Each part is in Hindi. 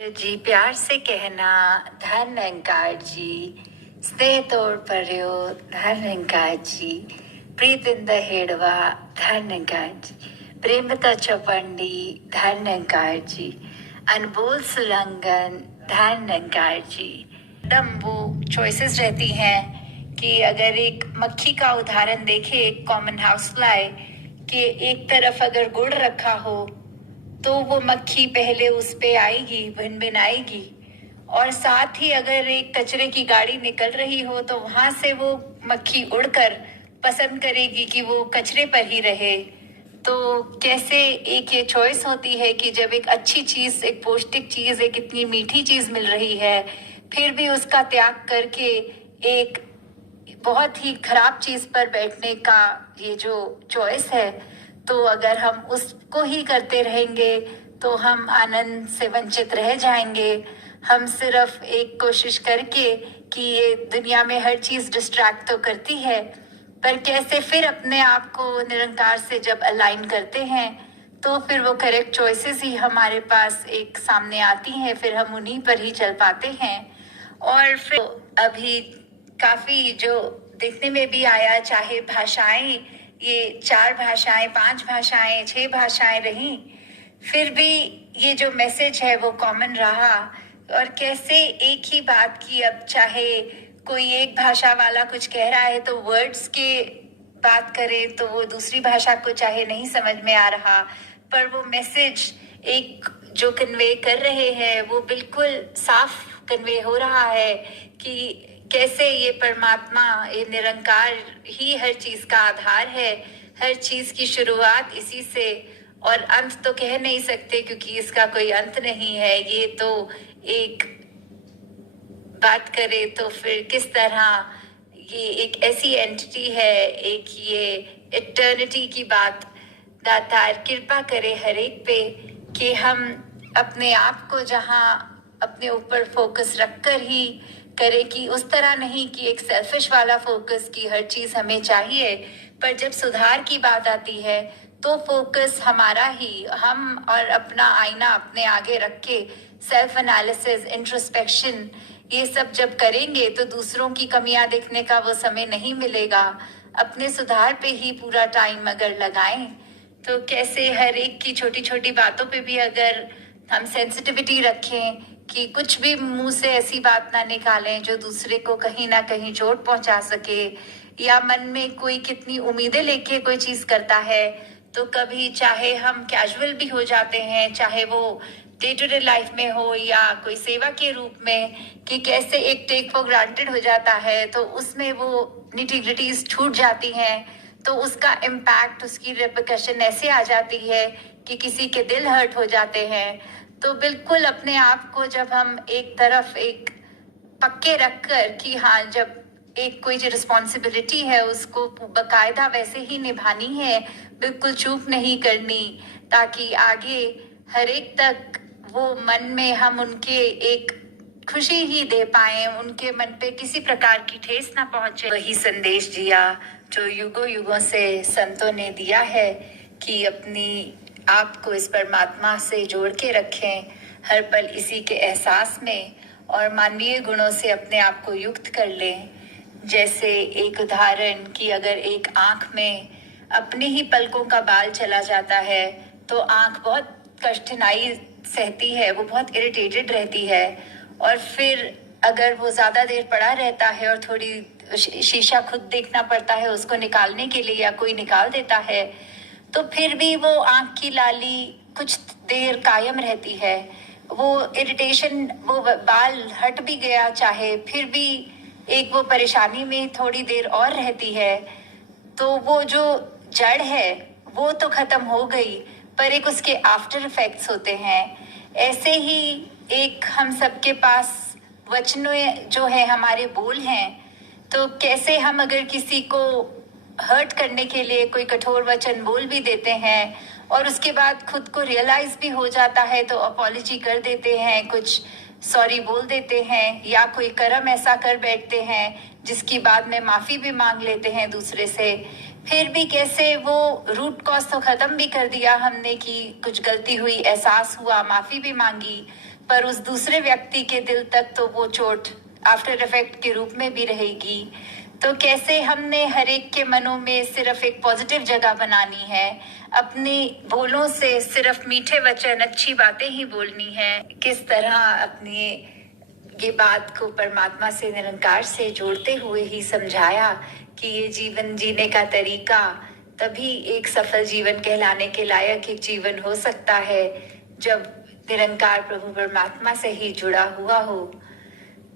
जी प्यार से कहना धन्यंकार जी ಸ್ನೇಹ ತೋಡ್ಪರ್ಯೋ धन्यंकार जी ಪ್ರೀತಿಯಿಂದ ಹೇಳುವ धन्यंकार जी प्रेमता चौपंडी धन्यंकार जी अनमोल सुलंगन धन्यंकार जी। एकदम वो चॉइसेस रहती हैं कि अगर एक मक्खी का उदाहरण देखें, एक कॉमन हाउस फ्लाई कि एक तरफ अगर गुड़ रखा हो तो वो मक्खी पहले उस पे आएगी, भिन भिन आएगी, और साथ ही अगर एक कचरे की गाड़ी निकल रही हो तो वहां से वो मक्खी उड़कर पसंद करेगी कि वो कचरे पर ही रहे। तो कैसे एक ये चॉइस होती है कि जब एक अच्छी चीज, एक पौष्टिक चीज, एक इतनी मीठी चीज मिल रही है, फिर भी उसका त्याग करके एक बहुत ही खराब चीज पर बैठने का ये जो चॉइस है, तो अगर हम उसको ही करते रहेंगे तो हम आनंद से वंचित रह जाएंगे। हम सिर्फ एक कोशिश करके कि ये दुनिया में हर चीज डिस्ट्रैक्ट तो करती है, पर कैसे फिर अपने आप को निरंकार से जब अलाइन करते हैं तो फिर वो करेक्ट चॉइसेस ही हमारे पास एक सामने आती हैं, फिर हम उन्हीं पर ही चल पाते हैं। और फिर अभी काफी जो देखने में भी आया, चाहे भाषाएं, ये 4 भाषाएं, 5 भाषाएं, 6 भाषाएं रही, फिर भी ये जो मैसेज है वो कॉमन रहा। और कैसे एक ही बात की, अब चाहे कोई एक भाषा वाला कुछ कह रहा है तो वर्ड्स के बात करे तो वो दूसरी भाषा को चाहे नहीं समझ में आ रहा, पर वो मैसेज एक जो कन्वे कर रहे हैं वो बिल्कुल साफ कन्वे हो रहा है कि कैसे ये परमात्मा, ये निरंकार ही हर चीज का आधार है, हर चीज की शुरुआत इसी से, और अंत तो कह नहीं सकते क्योंकि इसका कोई अंत नहीं है। ये तो एक बात करे तो फिर किस तरह ये एक ऐसी एंटिटी है, एक ये इटर्निटी की बात। दातार कृपा करे हर एक पे कि हम अपने आप को जहाँ अपने ऊपर फोकस रखकर ही करे, कि उस तरह नहीं कि एक सेल्फिश वाला फोकस की हर चीज हमें चाहिए, पर जब सुधार की बात आती है तो फोकस हमारा ही, हम और अपना आईना अपने आगे रख के सेल्फ एनालिसिस, इंट्रोस्पेक्शन, ये सब जब करेंगे तो दूसरों की कमियां देखने का वो समय नहीं मिलेगा। अपने सुधार पे ही पूरा टाइम अगर लगाएं तो कैसे हर एक की छोटी छोटी बातों पे भी अगर हम सेंसिटिविटी रखें कि कुछ भी मुंह से ऐसी बात ना निकालें जो दूसरे को कहीं ना कहीं चोट पहुंचा सके, या मन में कोई कितनी उम्मीदें लेके कोई चीज करता है तो कभी चाहे हम कैजुअल भी हो जाते हैं, चाहे वो डे टू डे लाइफ में हो या कोई सेवा के रूप में, कि कैसे एक टेक फॉर ग्रांटेड हो जाता है तो उसमें वो निटिग्रिटीज छूट जाती हैं, तो उसका इम्पैक्ट, उसकी रिपरकशन ऐसे आ जाती है कि किसी के दिल हर्ट हो जाते हैं। तो बिल्कुल अपने आप को जब हम एक तरफ एक पक्के रखकर कि हाँ, जब एक कोई जो रिस्पॉन्सिबिलिटी है उसको बकायदा वैसे ही निभानी है, बिल्कुल चूक नहीं करनी, ताकि आगे हर एक तक वो मन में हम उनके एक खुशी ही दे पाए, उनके मन पे किसी प्रकार की ठेस ना पहुंचे। वही संदेश दिया जो युगों युगों से संतों ने दिया है कि अपनी आप को इस परमात्मा से जोड़ के रखें, हर पल इसी के एहसास में, और मानवीय गुणों से अपने आप को युक्त कर लें। जैसे एक उदाहरण कि अगर एक आंख में अपने ही पलकों का बाल चला जाता है तो आंख बहुत कठिनाई सहती है, वो बहुत इरिटेटेड रहती है, और फिर अगर वो ज्यादा देर पड़ा रहता है और थोड़ी शीशा खुद देखना पड़ता है उसको निकालने के लिए, या कोई निकाल देता है, तो फिर भी वो आंख की लाली कुछ देर कायम रहती है। वो इरिटेशन, वो बाल हट भी गया चाहे, फिर भी एक वो परेशानी में थोड़ी देर और रहती है, तो वो जो जड़ है वो तो खत्म हो गई, पर एक उसके आफ्टर इफेक्ट्स होते हैं। ऐसे ही एक हम सबके पास वचनों जो है, हमारे बोल हैं, तो कैसे हम अगर किसी को हर्ट करने के लिए कोई कठोर वचन बोल भी देते हैं और उसके बाद खुद को रियलाइज भी हो जाता है तो अपॉलॉजी कर देते हैं, कुछ सॉरी बोल देते हैं, या कोई कर्म ऐसा कर बैठते हैं जिसकी बाद में माफी भी मांग लेते हैं दूसरे से, फिर भी कैसे वो रूट कॉज तो खत्म भी कर दिया हमने कि कुछ गलती हुई, एहसास हुआ, माफी भी मांगी, पर उस दूसरे व्यक्ति के दिल तक तो वो चोट आफ्टर इफेक्ट के रूप में भी रहेगी। तो कैसे हमने हर एक के मनों में सिर्फ एक पॉजिटिव जगह बनानी है, अपनी बोलों से सिर्फ मीठे वचन, अच्छी बातें ही बोलनी है। किस तरह अपनी ये बात को परमात्मा से, निरंकार से जोड़ते हुए ही समझाया कि ये जीवन जीने का तरीका तभी एक सफल जीवन कहलाने के लायक एक जीवन हो सकता है जब निरंकार प्रभु परमात्मा से ही जुड़ा हुआ हो।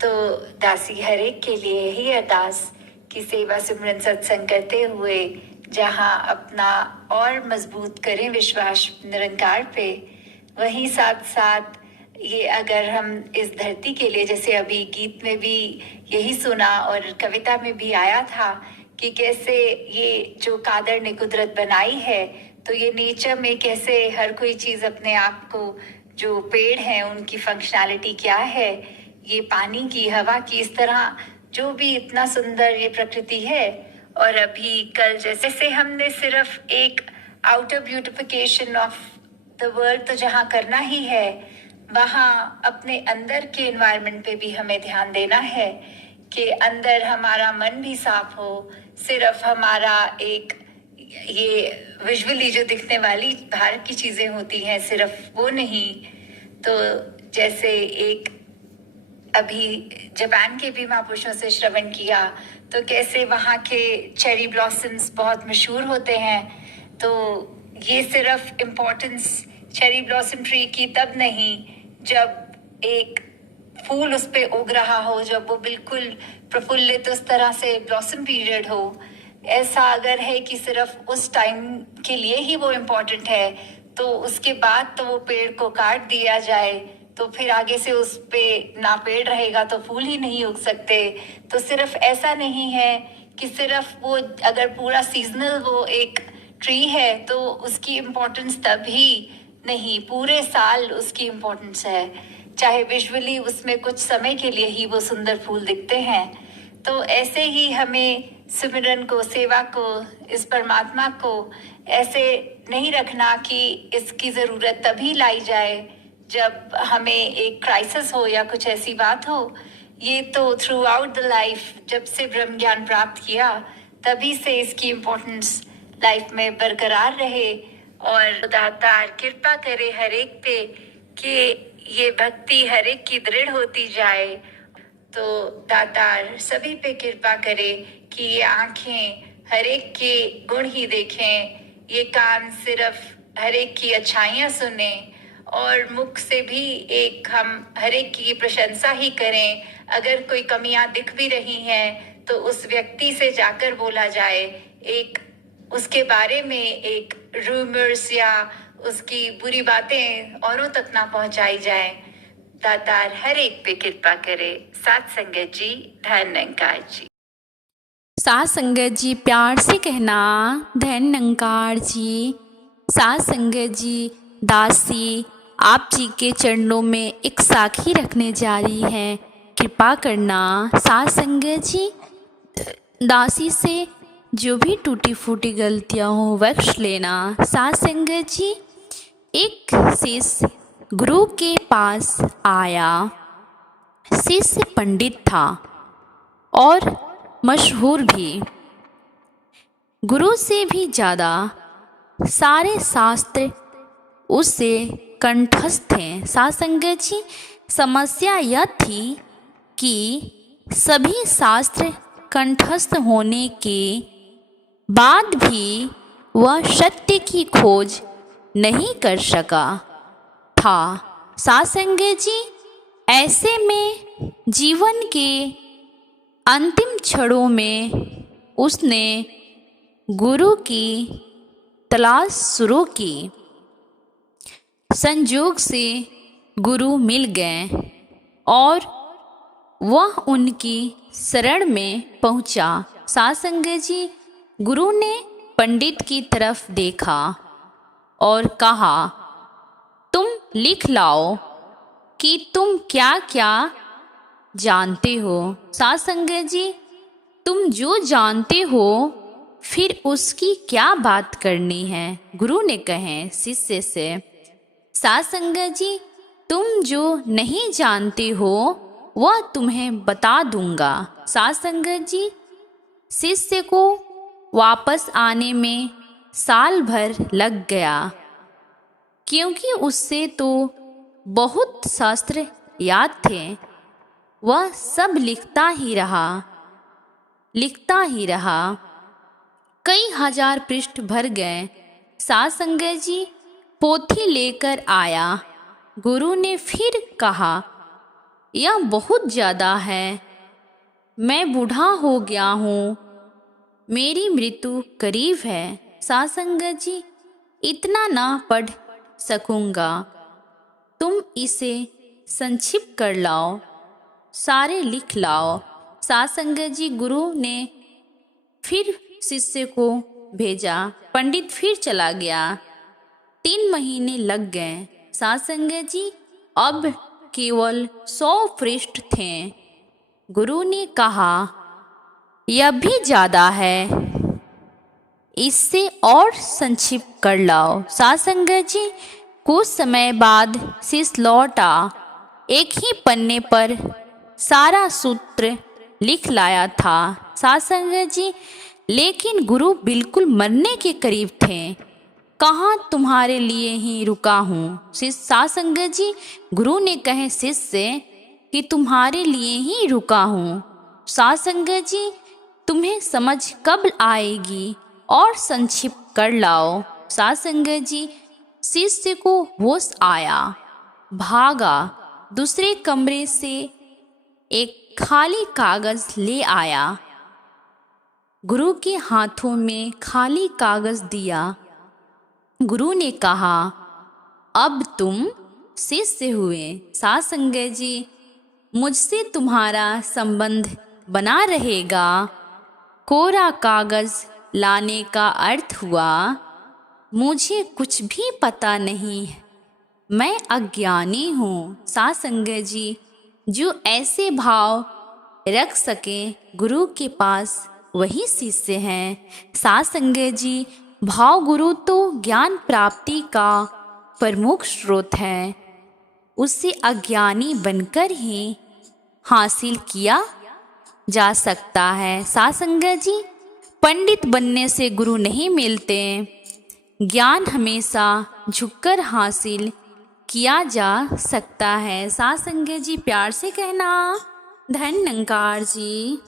तो दासी हर एक के लिए यही अरदास कि सेवा सिमरन सत्संग करते हुए जहाँ अपना और मजबूत करें विश्वास निरंकार पे, वहीं साथ साथ ये अगर हम इस धरती के लिए, जैसे अभी गीत में भी यही सुना और कविता में भी आया था कि कैसे ये जो कादर ने कुदरत बनाई है, तो ये नेचर में कैसे हर कोई चीज़ अपने आप को, जो पेड़ हैं उनकी फंक्शनैलिटी क्या है, ये पानी की, हवा की, इस तरह जो भी इतना सुंदर ये प्रकृति है। और अभी कल जैसे हमने सिर्फ एक outer beautification of the world तो जहाँ करना ही है, वहाँ अपने अंदर के एनवायरनमेंट पे भी हमें ध्यान देना है कि अंदर हमारा मन भी साफ हो। सिर्फ हमारा एक ये विजुअली जो दिखने वाली बाहर की चीज़ें होती हैं सिर्फ वो नहीं। तो जैसे एक अभी जापान के भी महापुरुषों से श्रवण किया तो कैसे वहाँ के चेरी ब्लॉसम्स बहुत मशहूर होते हैं। तो ये सिर्फ इम्पोर्टेंस चेरी ब्लॉसम ट्री की तब नहीं जब एक फूल उस पे उग रहा हो, जब वो बिल्कुल प्रफुल्लित उस तरह से ब्लॉसम पीरियड हो। ऐसा अगर है कि सिर्फ उस टाइम के लिए ही वो इम्पोर्टेंट है तो उसके बाद तो वो पेड़ को काट दिया जाए तो फिर आगे से उस पे ना पेड़ रहेगा तो फूल ही नहीं उग सकते। तो सिर्फ ऐसा नहीं है कि सिर्फ वो अगर पूरा सीजनल वो एक ट्री है तो उसकी इम्पोर्टेंस तभी नहीं, पूरे साल उसकी इम्पोर्टेंस है, चाहे विजुअली उसमें कुछ समय के लिए ही वो सुंदर फूल दिखते हैं। तो ऐसे ही हमें सिमरन को, सेवा को, इस परमात्मा को ऐसे नहीं रखना कि इसकी ज़रूरत तभी लाई जाए जब हमें एक क्राइसिस हो या कुछ ऐसी बात हो। ये तो थ्रू आउट द लाइफ, जब से ब्रह्म ज्ञान प्राप्त किया तभी से इसकी इम्पोर्टेंस लाइफ में बरकरार रहे। और दातार कृपा करे हर एक पे कि ये भक्ति हर एक की दृढ़ होती जाए। तो दातार सभी पे कृपा करे कि ये आंखें हर एक के गुण ही देखें, ये कान सिर्फ हर एक की अच्छाइयाँ सुने और मुख से भी एक हम हर एक की प्रशंसा ही करें। अगर कोई कमियां दिख भी रही हैं तो उस व्यक्ति से जाकर बोला जाए, एक उसके बारे में एक रूमर्स या उसकी बुरी बातें औरों तक ना पहुंचाई जाए। दातार हर एक पे कृपा करे। साथ संगत जी, धन निरंकार जी। साथ संगत जी प्यार से कहना धन निरंकार जी। साथ संगत जी, दासी आप जी के चरणों में एक साखी रखने जा रही है, कृपा करना। साथ संगत जी, दासी से जो भी टूटी फूटी गलतियां हो बख्श लेना। साथ संगत जी, एक शिष्य गुरु के पास आया। शिष्य पंडित था और मशहूर भी, गुरु से भी ज़्यादा सारे शास्त्र उससे कंठस्थ हैं। साथ संगत जी, समस्या यह थी कि सभी शास्त्र कंठस्थ होने के बाद भी वह सत्य की खोज नहीं कर सका था। साथ संगत जी, ऐसे में जीवन के अंतिम क्षणों में उसने गुरु की तलाश शुरू की। संयोग से गुरु मिल गए और वह उनकी शरण में पहुंचा। साथ संगत जी, गुरु ने पंडित की तरफ देखा और कहा, तुम लिख लाओ कि तुम क्या क्या जानते हो। साथ संगत जी, तुम जो जानते हो फिर उसकी क्या बात करनी है, गुरु ने कहे शिष्य से। साथ संगत जी, तुम जो नहीं जानते हो वह तुम्हें बता दूंगा। साध संगत जी, शिष्य को वापस आने में साल भर लग गया, क्योंकि उससे तो बहुत शास्त्र याद थे। वह सब लिखता ही रहा। कई हजार पृष्ठ भर गए। साध संगत जी पोथी लेकर आया। गुरु ने फिर कहा, यह बहुत ज़्यादा है। मैं बूढ़ा हो गया हूँ, मेरी मृत्यु करीब है। साध संगत जी, इतना ना पढ़ सकूँगा, तुम इसे संक्षिप्त कर लाओ, सारे लिख लाओ। साध संगत जी, गुरु ने फिर शिष्य को भेजा। पंडित फिर चला गया। 3 महीने लग गए। साध संगत जी, अब केवल 100 पृष्ठ थे। गुरु ने कहा, यह भी ज़्यादा है, इससे और संक्षिप्त कर लाओ। साध संगत जी, कुछ समय बाद शिष्य लौटा। एक ही पन्ने पर सारा सूत्र लिख लाया था। साध संगत जी, लेकिन गुरु बिल्कुल मरने के करीब थे। कहाँ तुम्हारे लिए ही रुका हूँ। साध संगत जी, गुरु ने कहे शिष्य से कि तुम्हारे लिए ही रुका हूँ। साध संगत जी, तुम्हें समझ कब आएगी और संक्षिप्त कर लाओ। साध संगत जी, शिष्य को होश आया, भागा, दूसरे कमरे से एक खाली कागज ले आया। गुरु के हाथों में खाली कागज दिया। गुरु ने कहा, अब तुम शिष्य हुए। साध संगत जी, मुझसे तुम्हारा संबंध बना रहेगा। कोरा कागज लाने का अर्थ हुआ, मुझे कुछ भी पता नहीं, मैं अज्ञानी हूँ। साध संगत जी, जो ऐसे भाव रख सके गुरु के पास वही शिष्य हैं। साध संगत जी, भाव गुरु तो ज्ञान प्राप्ति का प्रमुख स्रोत है, उससे अज्ञानी बनकर ही हासिल किया जा सकता है। साध संगत जी, पंडित बनने से गुरु नहीं मिलते, ज्ञान हमेशा झुककर हासिल किया जा सकता है। साध संगत जी, प्यार से कहना, धन्य निरंकार जी।